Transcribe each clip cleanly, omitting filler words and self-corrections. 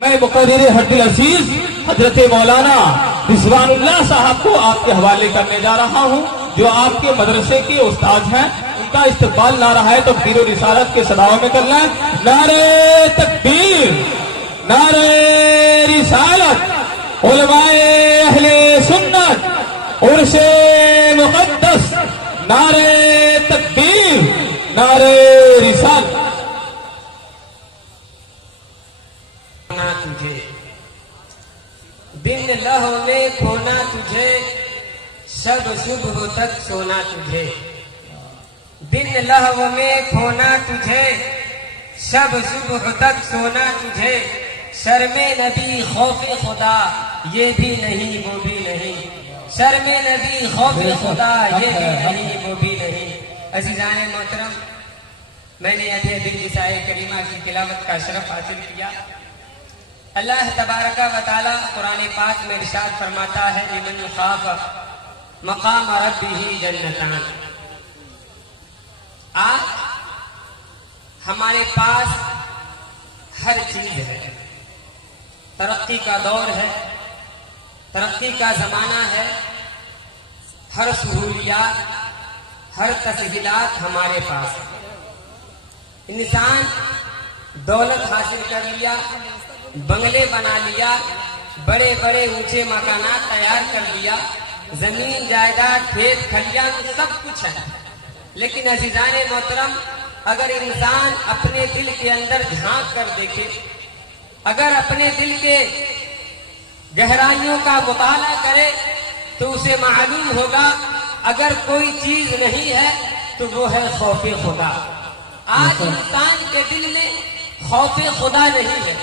میں مقرر حد العزیز حضرت مولانا رضوان اللہ صاحب کو آپ کے حوالے کرنے جا رہا ہوں، جو آپ کے مدرسے کے استاد ہیں۔ ان کا استقبال نعرہ ہے تکبیر و رسالت کے صداؤں میں کرنا ہے۔ نعرہ تکبیر، نعرہ رسالت، علماء اہل سنت، عرش مقدس، نعرہ تکبیر، نعرہ رسالت۔ تجھے دن لہو میں کھونا تجھے، شب صبح تک سونا تجھے، دن لہو میں کھونا تجھے، شب صبح تک سونا تجھے، شرم نبی خوف خدا یہ بھی نہیں وہ بھی نہیں، شرم نبی خوف خدا یہ بھی نہیں وہ بھی نہیں۔ عزیزان محترم، میں نے ابھی دل کی سائے کریمہ کی تلاوت کا شرف حاصل کیا۔ اللہ تبارک و تعالی قرآن پاک میں ارشاد فرماتا ہے لمن خاف مقام ربہ جنتان۔ آج ہمارے پاس ہر چیز ہے، ترقی کا دور ہے، ترقی کا زمانہ ہے، ہر سہولیات، ہر تسہیلات ہمارے پاس ہے۔ انسان دولت حاصل کر لیا، بنگلے بنا لیا، بڑے بڑے اونچے مکانات تیار کر لیا، زمین جائیداد کھیت کھلیان سب کچھ ہے، لیکن عزیزان محترم اگر انسان اپنے دل کے اندر جھانک کر دیکھے، اگر اپنے دل کے گہرائیوں کا مطالعہ کرے تو اسے معلوم ہوگا اگر کوئی چیز نہیں ہے تو وہ ہے خوف خدا۔ آج انسان کے دل میں خوف خدا نہیں ہے،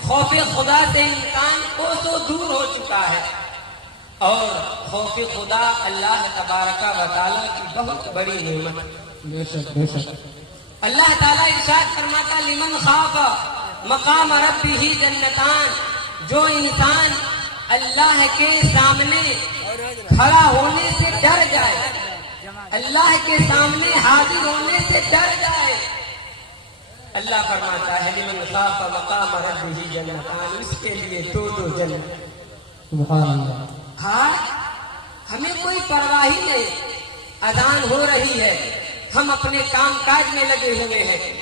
خوف خدا سے انسان کوسوں دور ہو چکا ہے، اور خوف خدا اللہ تبارک و تعالی کی بہت بڑی نعمت۔ اللہ تعالیٰ ارشاد فرماتا لمن خاف مقام ربہ جنتان، جو انسان اللہ کے سامنے کھڑا ہونے سے ڈر جائے، اللہ کے سامنے حاضر ہونے سے ڈر جائے، اللہ فرماتا ہے لمن خاف مقام ربہ جنتان، اس کے لیے دو جنت۔ سبحان اللہ۔ ہاں ہمیں کوئی پرواہ ہی نہیں، اذان ہو رہی ہے، ہم اپنے کام کاج میں لگے ہوئے ہیں،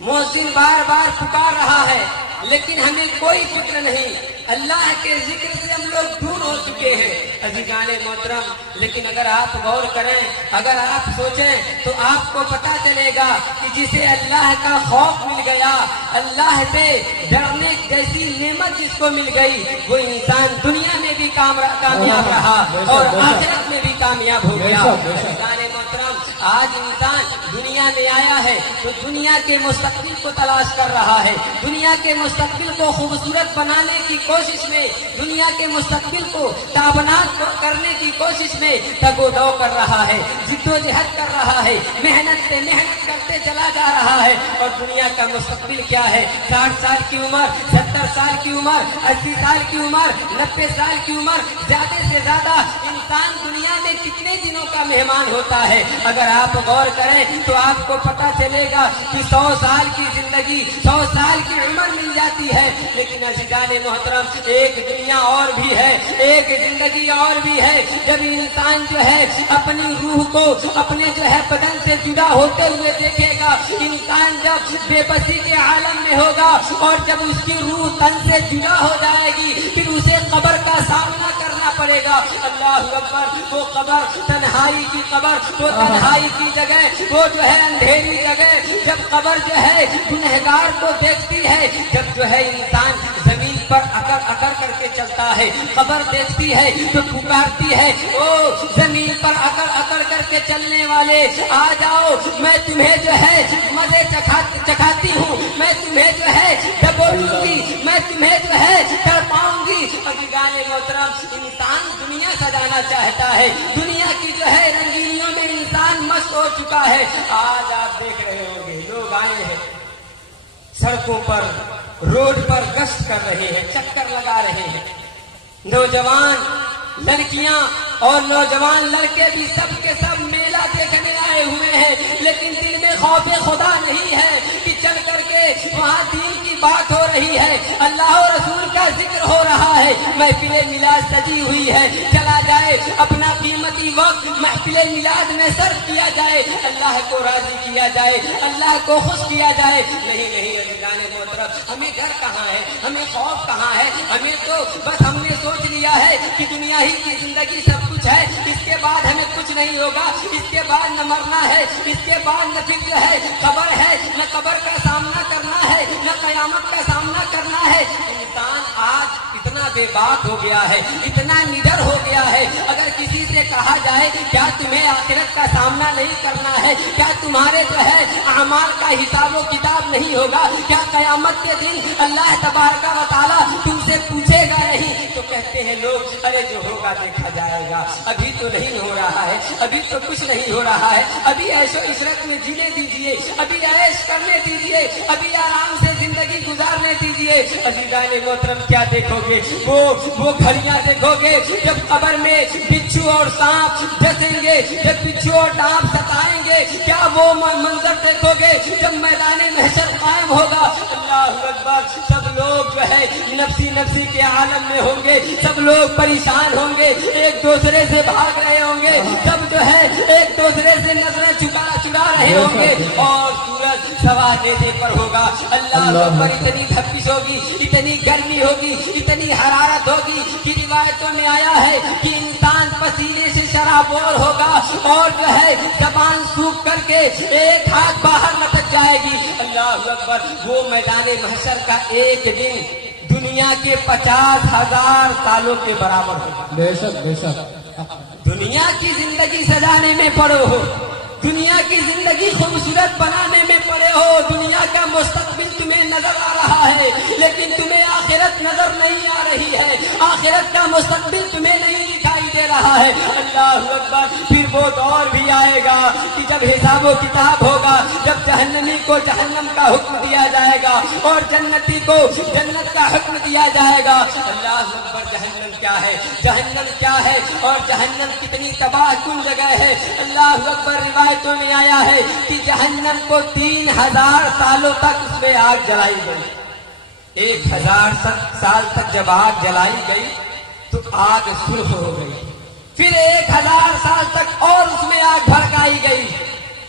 مؤذن بار بار پکار رہا ہے، لیکن ہمیں کوئی فکر نہیں، اللہ کے ذکر سے ہم لوگ دور ہو چکے ہیں عزیزان محترم۔ لیکن اگر آپ غور کریں، اگر آپ سوچیں تو آپ کو پتا چلے گا کہ جسے اللہ کا خوف مل گیا، اللہ سے ڈرنے جیسی نعمت جس کو مل گئی، وہ انسان دنیا میں بھی کامیاب رہا اور آخرت میں بھی کامیاب ہو گیا۔ عزیزان محترم، آج انسان دنیا میں آیا ہے تو دنیا کے مستقبل کو تلاش کر رہا ہے، دنیا کے مستقبل کو خوبصورت بنانے کی کوشش میں، دنیا کے مستقبل کو تابناک کرنے کی کوشش میں تگ و دو کر رہا ہے، جد و جہد کر رہا ہے، محنت سے محنت کرتے چلا جا رہا ہے۔ اور دنیا کا مستقبل کیا ہے؟ 60 سال کی عمر، 70 سال کی عمر، 80 سال کی عمر، 90 سال کی عمر، زیادہ سے زیادہ انسان دنیا میں کتنے دنوں کا مہمان ہوتا ہے؟ اگر آپ غور کریں تو آپ کو پتا چلے گا کہ 100 سال کی زندگی، 100 سال کی عمر مل جاتی ہے، لیکن عزیزان محترم ایک دنیا اور بھی ہے، ایک زندگی اور بھی ہے، جب انسان جو ہے اپنی روح کو اپنے جو ہے بدن سے جدا ہوتے ہوئے دیکھے گا، انسان جب بے بسی کے عالم میں ہوگا اور جب اس کی روح تن سے جدا ہو جائے گی، پھر اسے قبر کا سامنا کرنا پڑے گا۔ اللہ اکبر، وہ قبر تنہائی کی قبر، وہ تنہائی کی جگہ، وہ جو ہے اندھیری جگہ، جب قبر جو ہے گنہگار کو دیکھتی ہے، جب جو ہے انسان زمین پر اکڑ اکڑ کر کے چلتا ہے، قبر دیکھتی ہے تو پکارتی ہے، او زمین پر اکڑ اکڑ کر کے چلنے والے آ جاؤ، میں تمہیں جو ہے مزے چکھاتی ہوں، میں تمہیں جو ہے ڈبولوں گی، میں تمہیں جو ہے تڑپاؤں گی۔ عزیزان محترم، انسان دنیا سجانا چاہتا ہے، دنیا کی جو ہے رنگینیوں میں انسان مست ہو چکا ہے۔ آج آپ دیکھ رہے ہوں گے لوگ آئے ہیں سڑکوں پر، روڈ پر گشت کر رہے ہیں، چکر لگا رہے ہیں، نوجوان لڑکیاں اور نوجوان لڑکے بھی سب کے سب میلہ دیکھنے آئے ہوئے ہیں، لیکن دل میں خوف خدا نہیں ہے کہ چل کر کے وہاں دین کی بات ہو رہی ہے، اللہ اور رسول کا ذکر ہو رہا ہے، محفل میلاد سجی ہوئی ہے، چلا جائے اپنا قیمتی وقت محفل میلاد میں صرف کیا جائے، اللہ کو راضی کیا جائے، اللہ کو خوش کیا جائے۔ نہیں نہیں عزیزان محترم، ہمیں ڈر کہاں ہے، ہمیں خوف کہاں ہے؟ ہمیں تو بس ہم نے سوچ لیا ہے کہ دنیا ہی کی زندگی سب کچھ ہے، اس کے بعد ہمیں کچھ نہیں ہوگا، اس کے بعد نہ مرنا ہے، اس کے بعد نہ فکر ہے، قبر ہے، نہ قبر کا سامنا کرنا ہے، نہ قیامت کا سامنا کرنا ہے۔ انسان آج اتنا بے باک ہو گیا ہے، اتنا نڈر ہو گیا ہے، اگر کسی سے کہا جائے کیا تمہیں آخرت کا سامنا نہیں کرنا ہے، کیا تمہارے جو ہے اعمال کا حساب و کتاب نہیں ہوگا، کیا قیامت کے دن اللہ تبارک و تعالیٰ تم سے پوچھے گا نہیں، تو کہتے ہیں لوگ ارے جو ہوگا دیکھا جائے گا، ابھی تو نہیں ہو رہا ہے، ابھی تو کچھ نہیں ہو رہا ہے، ابھی عیش و عشرت میں جینے دیجیے، ابھی عیش کرنے دیجیے، ابھی آرام سے زندگی گزارنے دیجیے۔ عزیزان محترم کیا دیکھو گے؟ وہ گھڑیاں دیکھو گے جب قبر میں بچھو اور سانپ ڈسیں گے، جب بچھو اور ڈانپ ستائیں گے، کیا وہ منظر دیکھو گے جب میدان محشر قائم ہوگا؟ اللہ اکبر، سب لوگ جو ہے نفسی نفسی کے عالم میں ہوں گے، سب لوگ پریشان ہوں گے، ایک دوسرے سے بھاگ رہے ہوں گے، سب جو ہے ایک دوسرے سے نظریں چرا رہے ہوں گے، اور سورج سوا دینے پر ہوگا۔ اللہ اکبر، اتنی تپش ہوگی، اتنی گرمی ہوگی، اتنی حرارت ہوگی کہ روایتوں میں آیا ہے کہ انسان پسینے سے شرابور ہوگا، اور جو ہے زبان سوکھ کر کے ایک ہاتھ باہر لپک جائے گی۔ اللہ اکبر، وہ میدان محشر کا ایک دن دنیا کے 50,000 سالوں کے برابر ہوگا۔ بے شک بے شک، دنیا کی زندگی سجانے میں پڑو ہو، دنیا کی زندگی خوبصورت بنانے میں پڑے ہو، دنیا کا مستقبل تمہیں نظر آ رہا ہے لیکن تمہیں آخرت نظر نہیں آ رہی ہے، آخرت کا مستقبل تمہیں نہیں دکھائی دے رہا ہے۔ اللہ اکبر، پھر وہ دور بھی آئے گا کہ جب حساب و کتاب ہوگا، جب جہنمی کو جہنم کا حکم دیا جائے گا اور جنتی کو جنت کا حکم دیا جائے گا۔ اللہ اکبر، جہنم کیا ہے، جہنم کیا ہے، اور جہنم کتنی تباہ کن جگہ ہے۔ اللہ اکبر، روایتوں میں آیا ہے کہ جہنم کو 3000 سالوں تک اس میں آگ جلائی گئی۔ 1000 سال تک جب آگ جلائی گئی تو آگ سرخ ہو گئی، پھر 1000 سال تک اور اس میں آگ بھڑکائی گئی،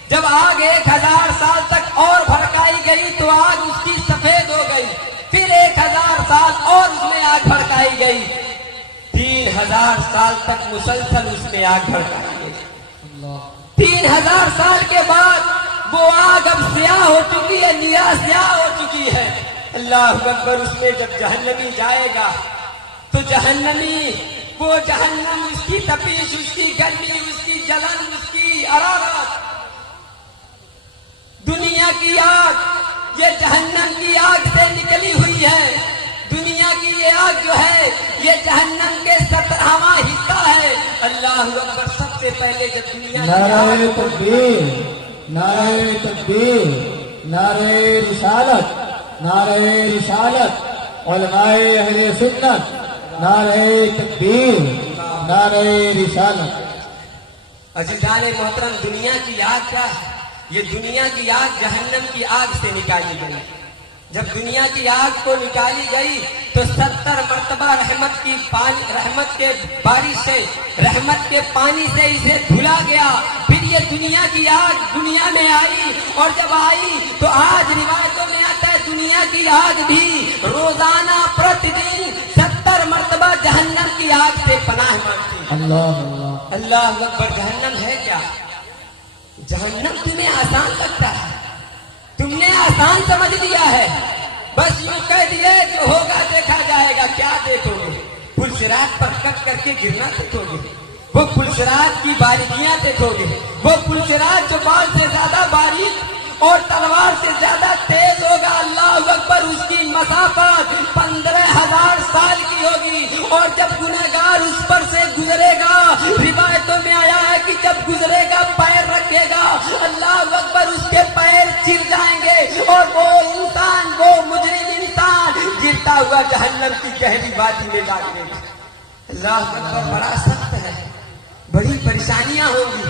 جب آگ 1000 سال تک اور بھڑکائی گئی تو آگ اس کی سفید ہو گئی، پھر 1000 سال اور اس میں آگ بھڑکائی گئی، 3000 سال تک مسلسل اس میں آگ بھڑکائی گئی۔ 3000 سال کے بعد وہ آگ اب سیاہ ہو چکی ہے، نیا سیاہ ہو چکی ہے۔ اللہ اکبر، اس میں جب جہنمی جائے گا تو جہنمی، وہ جہنم، اس کی تپش، اس کی گرمی، اس کی جلن، اس کی حرارت، دنیا کی آگ یہ جہنم کی آگ سے نکلی ہوئی ہے۔ دنیا کی یہ آگ جو ہے یہ جہنم کے 17واں حصہ ہے۔ اللہ اکبر، سب سے پہلے جب دنیا کی نعرہ تکبیر، نعرہ تکبیر، نعرہ رسالت، نعرہ رسالت، علماء اہل سنت، نعرہ تکبیر، نعرہ رسالت۔ عزیزان محترم، دنیا کی آگ کیا ہے؟ یہ دنیا کی آگ جہنم کی آگ سے نکالی گئی۔ جب دنیا کی آگ کو نکالی گئی تو 70 مرتبہ رحمت کے بارش سے، رحمت کے پانی سے اسے دھلا گیا، پھر یہ دنیا کی آگ دنیا میں آئی، اور جب آئی تو آج روایتوں میں آتا ہے دنیا کی آگ بھی روزانہ پرتی دن 70 مرتبہ جہنم کی آگ سے پناہ مانگتی ہے۔ اللہ اللہ اکبر، جہنم ہے کیا؟ جہنم تمہیں آسان لگتا ہے، تم نے آسان سمجھ لیا ہے، بس یوں کہہ دیے جو ہوگا دیکھا جائے گا۔ کیا دیکھو گے؟ پلسرات پر کٹ کر کے گرنا دیکھو گے، وہ پلسرات کی باریکیاں دیکھو گے، وہ پلسرات جو بال سے زیادہ باریک اور تلوار سے زیادہ تیز ہوگا۔ اللہ اکبر، اس کی مسافت 15,000 سال کی ہوگی، اور جب گنہگار اس پر سے گزرے گا، روایتوں میں آیا ہے کہ جب گزرے گا پیر رکھے گا، اللہ اکبر، اس کے پیر چر جائیں گے، اور وہ انسان، وہ مجرم انسان گرتا ہوا جہنم کی گہری وادی میں جا گرے گا۔ اللہ اکبر، بڑا سخت ہے، بڑی پریشانیاں ہوں گی،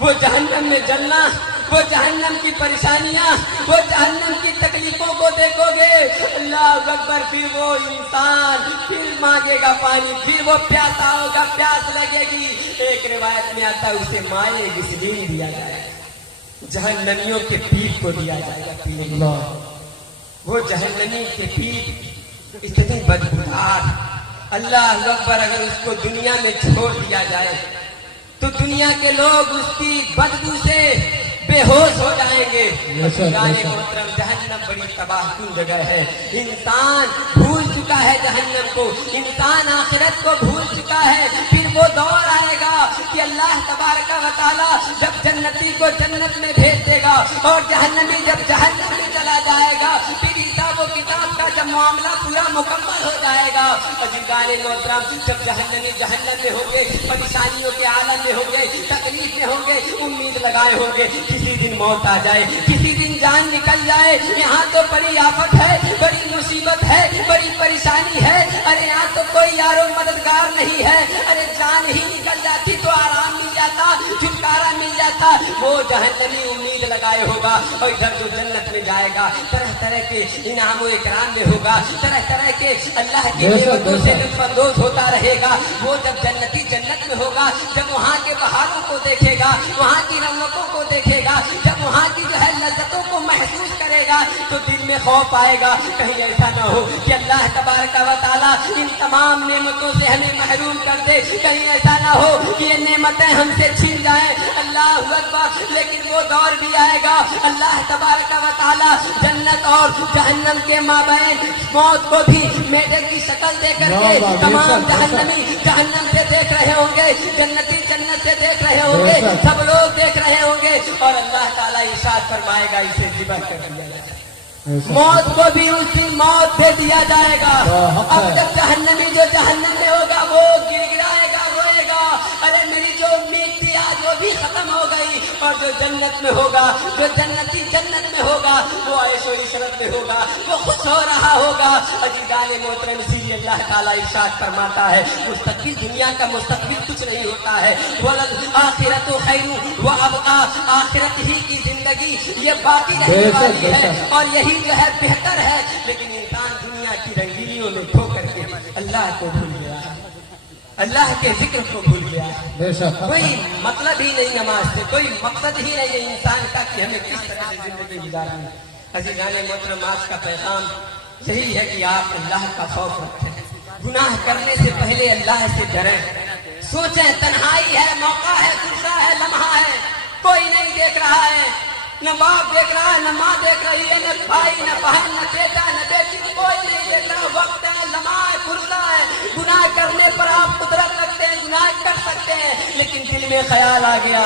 وہ جہنم میں جلنا، وہ جہنم کی پریشانیاں، وہ جہنم کی تکلیفوں کو دیکھو گے، اللہ اکبر، پھر وہ انسان پھر مانگے گا پانی، پھر وہ پیاسا ہوگا، پیاس لگے گی، ایک روایت میں آتا ہے اسے مائع غسلین دیا جائے گا، جہنمیوں کے پیٹ کو دیا جائے گا پینے کے لیے۔ وہ جہنمی کے پیٹ اتنی بدبودار، اللہ اکبر، اگر اس کو دنیا میں چھوڑ دیا جائے تو دنیا کے لوگ اس کی بدبو سے بے ہوش ہو جائیں گے۔ محترم، جہنم بڑی تباہ کن جگہ ہے، انسان بھول چکا ہے جہنم کو، انسان آخرت کو بھول چکا ہے۔ پھر وہ دور آئے گا کہ اللہ تبارک و تعالیٰ جب جنتی کو جنت میں بھیج دے گا اور جہنمی جب جہنم میں چلا جائے گا، پھر حساب و کتاب کا جب معاملہ پورا مکمل ہو جائے گا، عزیزان محترم، جب جہنمی جہنم میں ہوں گے، پریشانیوں کے عالم میں ہوں گے، تکلیف میں ہوں گے، امید لگائے ہوں گے کسی دن موت آ جائے، کسی دن جان نکل جائے، یہاں تو بڑی آفت ہے، بڑی مصیبت ہے، بڑی پریشانی ہے، ارے یہاں تو کوئی یار و مددگار نہیں ہے، ارے جان ہی نکل جاتی تو آرام مل جاتا، چھٹکارا مل جاتا۔ وہ جہنمی امید لگائے ہوگا، اور ادھر جو جنت میں جائے گا طرح طرح کے انعام و اکرام میں ہوگا، طرح طرح کے اللہ کی نعمتوں سے لطف اندوز ہوتا رہے گا۔ وہ جب جنتی جنت میں ہوگا، جب وہاں کے بہاروں کو دیکھے گا، وہاں کی رونقوں کو دیکھے گا، جب وہاں کی جو ہے لذتوں کو محسوس کرے گا، تو دل میں خوف آئے گا، کہیں ایسا نہ ہو کہ اللہ تبارک و تعالیٰ ان تمام نعمتوں سے ہمیں محروم کر دے، کہیں ایسا نہ ہو کہ یہ نعمتیں ہم سے چھین جائیں۔ اللہ اکبر، لیکن وہ دور بھی آئے گا، اللہ تبارک و تعالیٰ جنت اور جہنم کے مابین موت کو بھی میڈے کی شکل دے کر کے تمام جہنمی جہنم سے دیکھ رہے ہوں گے، جنتی جنت سے دیکھ رہے ہوں گے، سب لوگ دیکھ رہے ہوں گے، اور اللہ تعالیٰ ارشاد فرمائے گا اسے ذبح کر دیا جائے گا، موت کو بھی اس دن موت دے دیا جائے گا۔ اب جب جہنمی جو جہنم میں ہوگا وہ گر گرائے گا، روئے گا، ارے میری جو امید تھی آج وہ بھی ختم ہو گئی، اور جو جنت میں ہوگا، جو جنتی جنت میں ہوگا، وہ عیش و عشرت میں ہوگا، وہ خوش ہو رہا ہوگا۔ عزیزان محترم، اسی لیے اللہ تعالیٰ ارشاد فرماتا ہے مستقبل، دنیا کا مستقبل کچھ نہیں ہوتا ہے، وَالْآخِرَةُ خَيْرٌ وَأَبْقَىٰ، آخرت ہی کی زندگی یہ باقی رہنے والی ہے اور یہی جو ہے بہتر ہے، لیکن انسان دنیا کی رنگینیوں میں کھو کر کے اللہ کو بھول گیا، اللہ کے ذکر کو بھول گیا۔ کوئی مطلب ہی نہیں نماز سے، کوئی مقصد ہی نہیں ہے انسان کا کہ ہمیں کس طرح سے زندگی گزارنی ہے۔ عزیزان محترم، آج کا پیغام یہی ہے کہ آپ اللہ کا خوف رکھیں، گناہ کرنے سے پہلے اللہ سے ڈریں، سوچیں تنہائی ہے، موقع ہے، فرصہ ہے، لمحہ ہے، کوئی نہیں دیکھ رہا ہے، نہ باپ دیکھ رہا ہے، نہ ماں دیکھ رہی ہے، نہ بھائی، نہ بہن، نہ بیٹا، نہ بیٹی، کوئی نہیں دیکھ رہا، وقت ہے، لمحہ ہے، فرصہ ہے۔ گناہ کرنے پر آپ قدرت رکھتے ہیں، گناہ کر سکتے ہیں، لیکن دل میں خیال آ گیا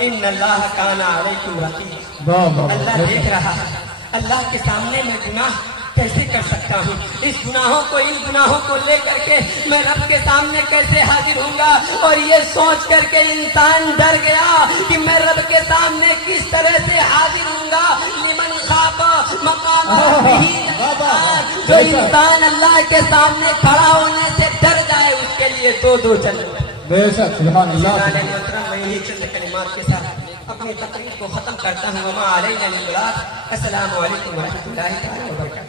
ان اللہ کان علیکم رقیب، اللہ دیکھ رہا ہے، اللہ کے سامنے میں گناہ کیسے کر سکتا ہوں، اس گناہوں کو، ان گناہوں کو لے کر کے میں رب کے سامنے کیسے حاضر ہوں گا، اور یہ سوچ کر کے انسان ڈر گیا کہ میں رب کے سامنے کس طرح سے حاضر ہوں گا۔ لمن خاف مقام ربہ، جو انسان اللہ کے سامنے کھڑا ہونے سے ڈر جائے اس کے لیے دو چلے۔ بے شک، سبحان اللہ۔ میں یہی چند کلمات کے ساتھ اپنی تقریر کو ختم کرتا ہوں۔ وما علینا الا البلاغ۔ السلام علیکم ورحمۃ اللہ تعالی وبرکاتہ۔